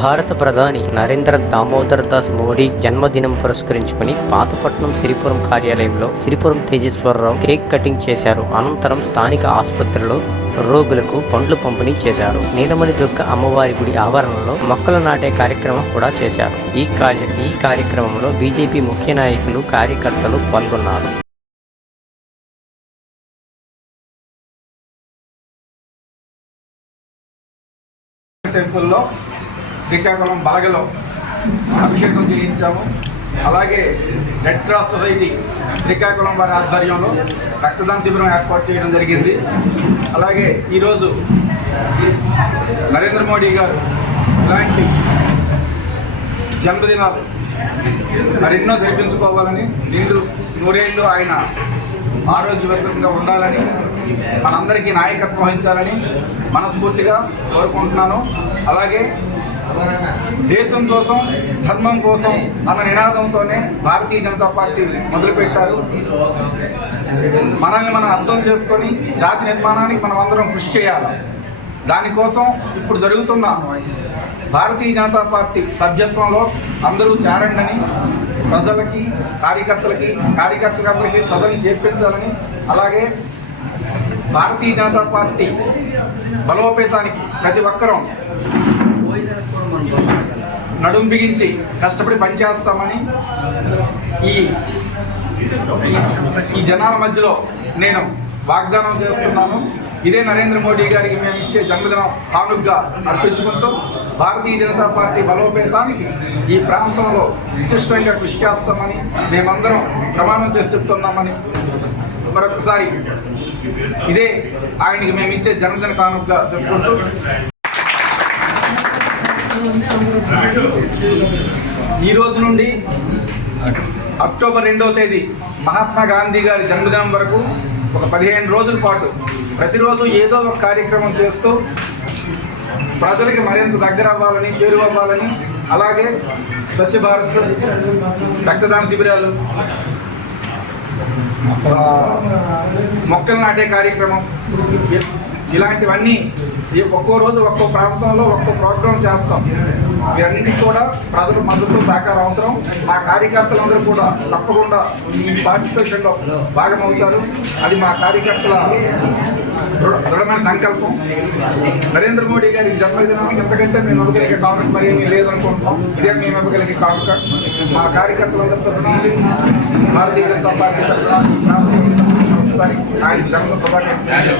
భారత ప్రధాని నరేంద్ర దామోదర్ దాస్ మోడీ జన్మదినం పురస్కరించుకుని పాతపట్నం సిరిపురం కార్యాలయంలో సిరిపురం తేజేశ్వరరావు కేక్ కటింగ్ చేశారు. అనంతరం స్థానిక ఆసుపత్రిలో రోగులకు పండ్లు పంపిణీ చేశారు. నీలమణి దుర్గ అమ్మవారి గుడి ఆవరణలో మొక్కలు నాటే కార్యక్రమం కూడా చేశారు. ఈ కార్య ఈ కార్యక్రమంలో బీజేపీ ముఖ్య నాయకులు కార్యకర్తలు పాల్గొన్నారు. టెంపుల్లో శ్రీకాకుళం బాగలో అభిషేకం చేయించాము. అలాగే రెడ్ క్రాస్ సొసైటీ శ్రీకాకుళం వారి ఆధ్వర్యంలో రక్తదాన శిబిరం ఏర్పాటు చేయడం జరిగింది. అలాగే ఈరోజు నరేంద్ర మోడీ గారు ఇలాంటి జన్మదినాలు మరెన్నో జరిపించుకోవాలని నిండు నూరేళ్ళు ఆయన ఆరోగ్యవంతంగా ఉండాలని మనందరికీ నాయకత్వం వహించాలని మనస్ఫూర్తిగా కోరుకుంటున్నాను. అలాగే దేశం కోసం ధర్మం కోసం అన్న నినాదంతోనే భారతీయ జనతా పార్టీ మొదలుపెట్టారు. మనల్ని మనం అర్థం చేసుకొని జాతి నిర్మాణానికి మనం అందరం కృషి చేయాలి. దానికోసం ఇప్పుడు జరుగుతున్న భారతీయ జనతా పార్టీ సభ్యత్వంలో అందరూ చేరండని ప్రజలకి కార్యకర్తలకి కార్యకర్తలకి ప్రజల్ని చేర్పించాలని అలాగే భారతీయ జనతా పార్టీ బలోపేతానికి ప్రతి ఒక్కరం నడుం బిగించి కష్టపడి పనిచేస్తామని ఈ ఈ జనాల మధ్యలో నేను వాగ్దానం చేస్తున్నాను. ఇదే నరేంద్ర మోడీ గారికి మేము ఇచ్చే జన్మదినం కానుగ్గా అర్పించుకుంటూ భారతీయ జనతా పార్టీ బలోపేతానికి ఈ ప్రాంతంలో విశిష్టంగా కృషి చేస్తామని మేమందరం ప్రమాణం చేసి చెప్తున్నామని మరొకసారి ఇదే ఆయనకి మేము ఇచ్చే జన్మదిన కానుగ్గా చెప్పుకుంటూ ఈ రోజు నుండి అక్టోబర్ రెండవ తేదీ మహాత్మా గాంధీ గారి జన్మదినం వరకు ఒక పదిహేను రోజుల పాటు ప్రతిరోజు ఏదో ఒక కార్యక్రమం చేస్తూ ప్రజలకి మరింత దగ్గర అవ్వాలని చేరువవ్వాలని అలాగే స్వచ్ఛ భారత్ రక్తదాన శిబిరాలు మొక్కలు నాటే కార్యక్రమం ఇలాంటివన్నీ ఈ ఒక్కో రోజు ఒక్కో ప్రాంతంలో ఒక్కో ప్రోగ్రాం చేస్తాం. ఇవన్నిటికీ కూడా ప్రజల మద్దతు సహకారం అవసరం. మా కార్యకర్తలందరూ కూడా తప్పకుండా ఈ పార్టిసిపేషన్లో భాగమవుతారు. అది మా కార్యకర్తల దృఢమైన సంకల్పం. నరేంద్ర మోడీ గారి జన్మదినానికి ఎంతకంటే మేము ఇవ్వగలిగే కామెంట్ మరి ఏమీ లేదనుకుంటున్నాం. ఇదే మేము ఇవ్వగలిగే కానుక. మా కార్యకర్తలందరి తరఫున భారతీయ జనతా పార్టీ తరఫున ఒకసారి ఆయన జన్మదిన శుభాకాంక్షలు